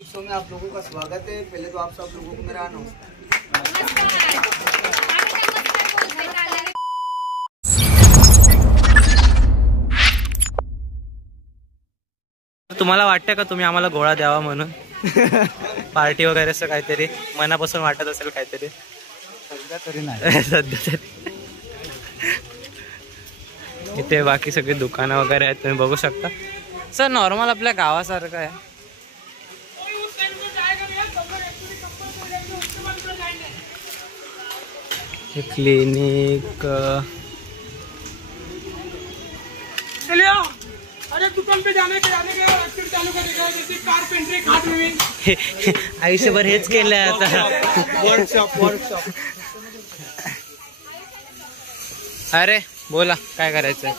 शो में आप लोगों का स्वागत है। पहले तो आप सब लोगों को मेरा तुम्हाला वाटतं का तुम्ही आम्हाला गोळा द्यावा म्हणून? पार्टी वगैरे असं काहीतरी मनापासून वाटत असेल काहीतरी? सध्या तरी नाही. सध्या तरी. इथे बाकी सगळी दुकानं वगैरे आहेत, तुम्ही बघू शकता. सर नॉर्मल आपल्या गावासारखं आहे. क्लिनिक. अरे दुकान पे जाने के चालू करेगा जैसे कारपेंटरी हार्डवेयर. आयुष्यभर हेच केलंय आता. वर्कशॉप. अरे बोला काय करायचंय?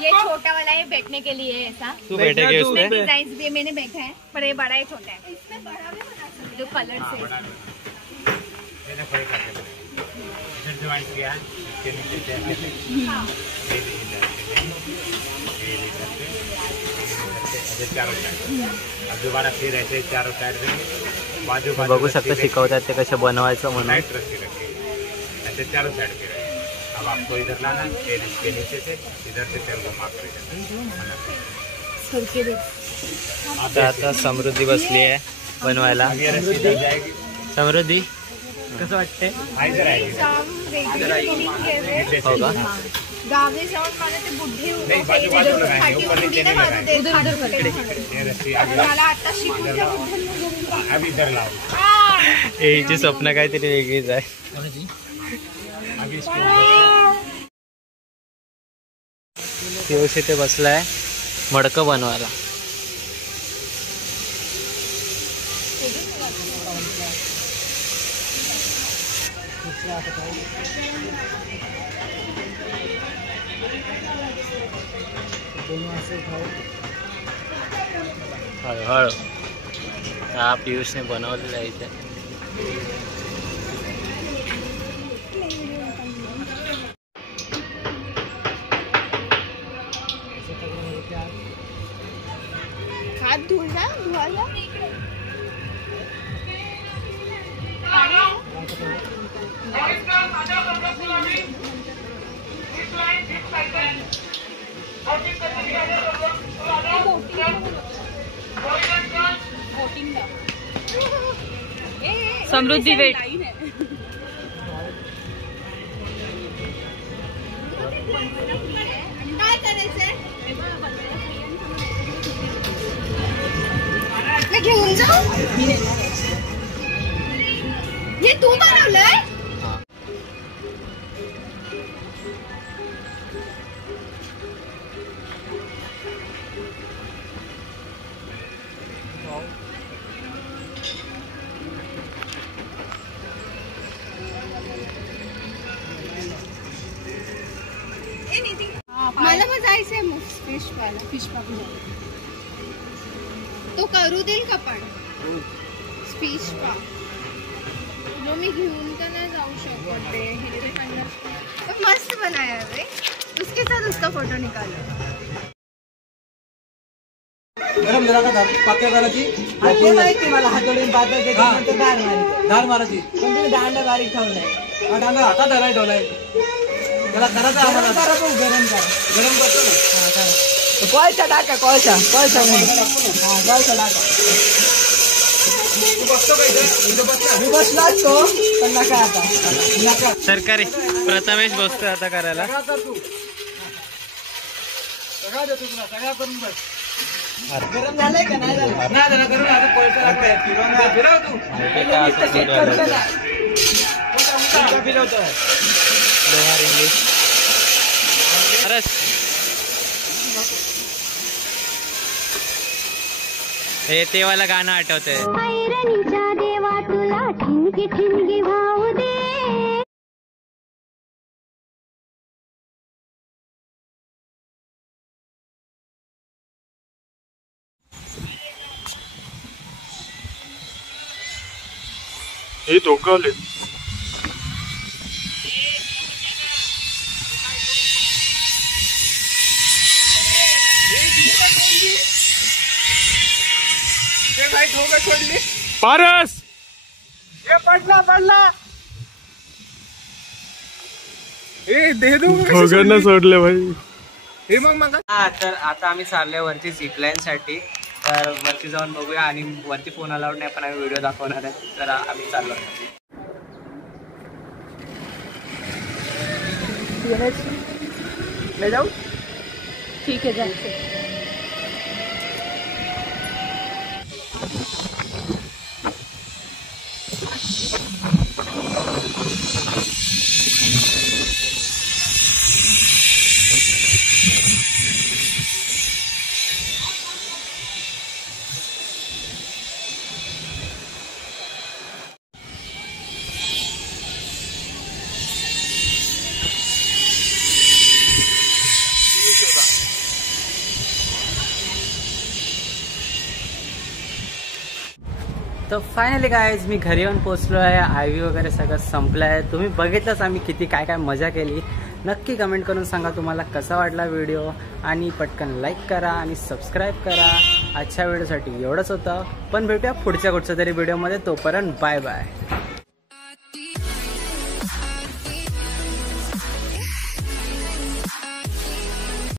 ये छोटा वाला है बैठने के लिए ऐसा. तू बैठेगी उसमें? डिजाइन भी मैंने बैठा है पर ये बड़ा है छोटा है. इसमें बड़ा भी बना सकते जो कलर से. दोबारा फिर ऐसे चारों साइड बाजू बघू शकता शिकवतात ते कसे बनवायचं म्हणून. ऐसे चारों साइड पे. अब आपको इधर लाना फिर इसके नीचे से इधर से तेल को माफ कर. आता समृद्धी बसली आहे बनवायला. समृद्धी कसं वाटते? हो का? गावी जाऊन मला ते बुद्धी मला आता शिकून याची स्वप्न काहीतरी वेगळीच आहे. पियुष इथे बसलाय मडकं बनवायला. हळूहळू हा पियुषने बनवलेला आहे इथे. हात धुवायला समृद्धी वेट. काय करायचंय? मी घेऊन जाऊ. हे तू बनवलंय? मला मग जायचंय मग फिश पापड. तो करू देईल का पण फिश पा? मी घेऊन तर नाही जाऊ शकत. पण मस्त बनाया रे. उसके साथ उसका फोटो निकालो. गरम जरा का पातळ करायची. माहिती मला हातोडून पातळ धार मारायची. पण तुम्ही दांडा बारीक ठेवलाय. दांडा हातात धराय ठेवलाय. त्याला करायचं आम्हाला. गरम करतो ना. कोळसा टाका. कोळसा टाका. तू बसतो का इथे? मी बसलाच तो पण नका आता. नका. सरकारी प्रथमेश बसतोय आता करायला. सगळा देतो तुला. सगळा करून बस. गरम झालंय का नाही झालं? नाही झालं. गरम आता कोळसा लागतंय. फिरव तू. फिरवतोय लोहार इंग्लिश. हे ते वाला गाणं आठवतंय. देवा तुला ठिणगी ठिणगी भाव दे. हे धोका आले. काय ठोका सोडली पारस हे पडला ए दे दो ठोकांना सोडले भाई हे मग तर आता आम्ही चाललोय वरती झिपलाईन साठी. तर वरती जाऊन बघूया आणि वरती फोन अलाउड नाही पण आम्ही व्हिडिओ दाखवणार आहे. तर आम्ही चाललो. ले जाऊ ठीक है जाते. तर फायनली गाईज मी घरी येऊन पोचलो आहे. आयव्ही वगैरे सगळं संपलं आहे. तुम्ही बघितलंच आम्ही किती काय काय मजा केली. नक्की कमेंट करून सांगा तुम्हाला कसा वाटला व्हिडिओ आणि पटकन लाईक करा आणि सबस्क्राईब करा. आजच्या व्हिडिओसाठी एवढंच होतं पण भेटूया पुढच्या कुठच्या तरी व्हिडिओमध्ये. तोपर्यंत बाय बाय.